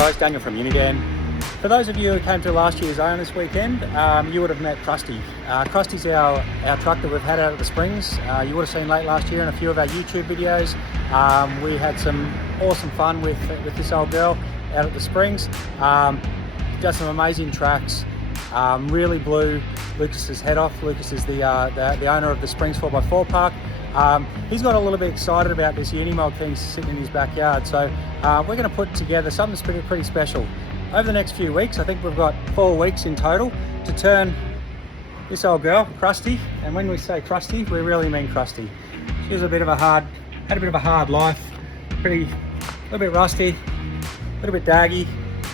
guys, Daniel from Unidan. For those of you who came to last year's Own this weekend, you would have met Crusty. Crusty's our truck that we've had out at the Springs. You would have seen late last year in a few of our YouTube videos. We had some awesome fun with this old girl out at the Springs. Just some amazing tracks. Really blew Lucas's head off. Lucas is the owner of the Springs 4x4 park. He's got a little bit excited about this Unimog thing sitting in his backyard, so we're going to put together something that's pretty special. Over the next few weeks, I think we've got 4 weeks in total to turn this old girl, Crusty, and when we say Crusty, we really mean Crusty. She was had a bit of a hard life, a little bit rusty, a little bit daggy,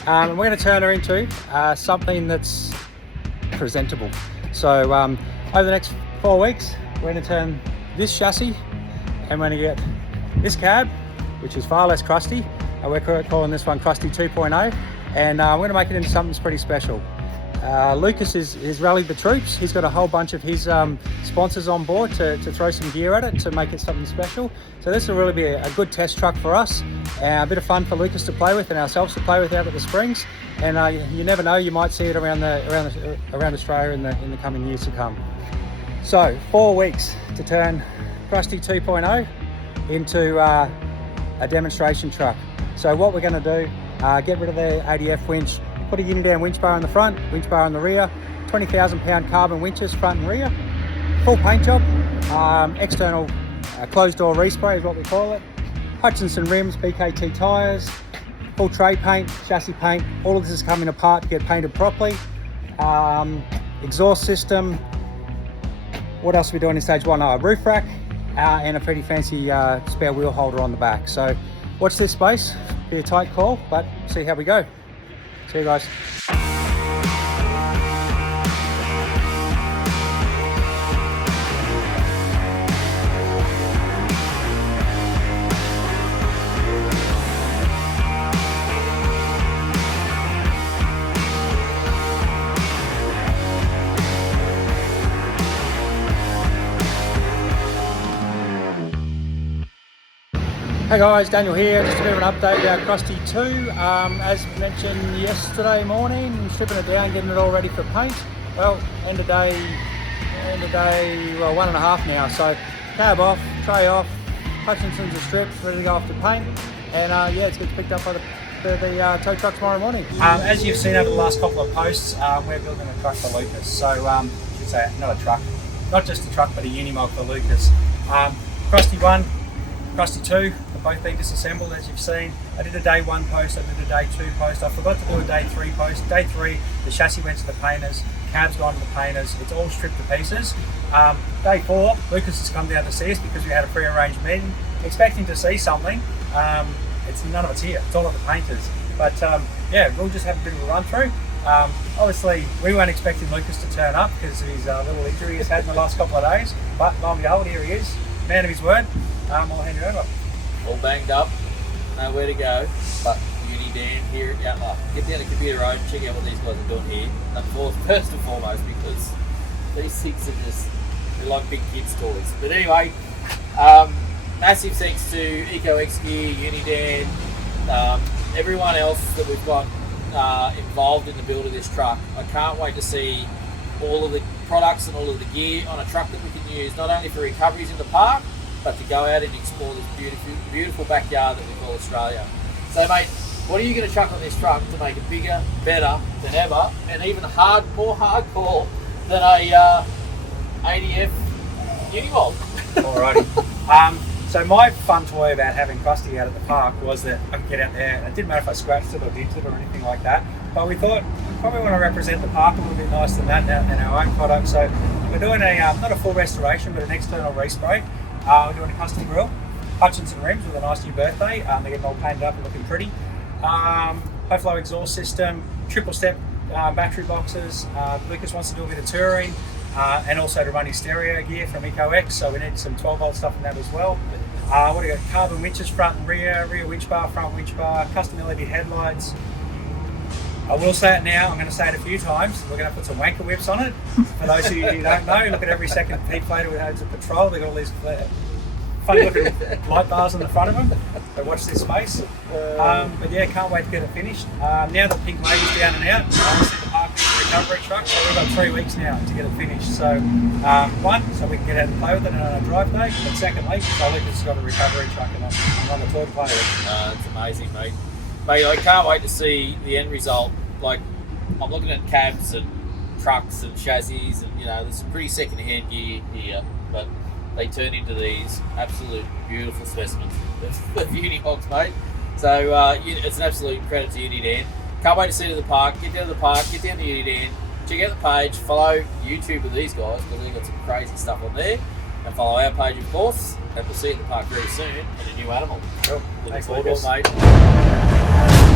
and we're going to turn her into something that's presentable. So over the next 4 weeks, we're going to turn this chassis, and we're going to get this cab, which is far less crusty. We're calling this one Crusty 2.0, and we're going to make it into something that's pretty special. Lucas has rallied the troops. He's got a whole bunch of his sponsors on board to throw some gear at it to make it something special. So this will really be a good test truck for us, and a bit of fun for Lucas to play with and ourselves to play with out at the Springs. And you never know, you might see it around Australia in the coming years to come. So 4 weeks to turn Crusty 2.0 into a demonstration truck. So what we're going to do, get rid of the ADF winch, put a Unidan winch bar in the front, winch bar in the rear, 20,000 pound carbon winches front and rear, full paint job, external closed door respray is what we call it, Hutchinson rims, BKT tyres, full tray paint, chassis paint, all of this is coming apart to get painted properly, exhaust system. What else are we doing in stage 1? A roof rack and a pretty fancy spare wheel holder on the back. So watch this space, be a tight call, but see how we go. See you guys. Hey guys, Daniel here. Just a bit of an update about Crusty 2. As mentioned yesterday morning, stripping it down, getting it all ready for paint. Well, end of day, well, 1.5 now. So cab off, tray off, Hutchinson's are stripped, ready to go off to paint. And yeah, it's gets picked up by the tow truck tomorrow morning. As you've seen over the last couple of posts, we're building a truck for Lucas. So I should say not a truck, not just a truck, but a Unimog for Lucas. Crusty 1, Crusty 2 have both been disassembled, as you've seen. I did a day 1 post, I did a day 2 post. I forgot to do a day 3 post. Day 3, the chassis went to the painters, cab's gone to the painters, it's all stripped to pieces. Day 4, Lucas has come down to see us because we had a pre-arranged meeting, expecting to see something. None of it's here, it's all at the painters. But yeah, we'll just have a bit of a run through. Obviously, we weren't expecting Lucas to turn up because of his little injury he's had in the last couple of days. But lo and behold, here he is, man of his word. I'll hand it over. All banged up, nowhere to go, but Unidan here at Yatla. Get down to Computer Road and check out what these guys are doing here. First and foremost, because these things are just, they're like big kids' toys. But anyway, massive thanks to Eco-X Gear, Unidan, everyone else that we've got involved in the build of this truck. I can't wait to see all of the products and all of the gear on a truck that we can use, not only for recoveries in the park, but to go out and explore this beautiful backyard that we call Australia. So mate, what are you going to chuck on this truck to make it bigger, better than ever, and even more hardcore than a ADF Unimog? Alrighty. So my fun toy about having Crusty out at the park was that I could get out there, and it didn't matter if I scratched it or dinged it or anything like that, but we thought we probably want to represent the park a little bit nicer than that and our own product. So we're doing not a full restoration, but an external respray. We're doing a custom grille, Hutchinson rims with a nice new birthday. They're getting all painted up and looking pretty. High flow exhaust system, triple step battery boxes. Lucas wants to do a bit of touring and also to run his stereo gear from Eco-X, so we need some 12 volt stuff in that as well. What do we got? Carbon winches front and rear winch bar, front winch bar, custom LED headlights. I will say it now, I'm going to say it a few times, we're going to put some wanker whips on it. For those of you who don't know, look at every second heat floater with loads of patrol, they've got all these funny looking light bars on the front of them. So watch this space. But yeah, can't wait to get it finished. Now the pink lady's down and out, obviously the park is a recovery truck, so we've got 3 weeks now to get it finished. So one, so we can get out and play with it on a drive day, but secondly, so Lucas has got a recovery truck and I'm on the tour to play with. It's amazing, mate. Mate, I can't wait to see the end result. Like, I'm looking at cabs and trucks and chassis, and you know, there's some pretty second-hand gear here, but they turn into these absolute beautiful specimens of Unimogs, mate. So it's an absolute credit to Unidan. Can't wait to see it at the park. Get down to the park, get down to Unidan, check out the page, follow YouTube of these guys because they've got some crazy stuff on there, and follow our page, of course, and we'll see you at the park very soon in a new animal. Cool. Looking Thanks, forward to Lucas. it, mate.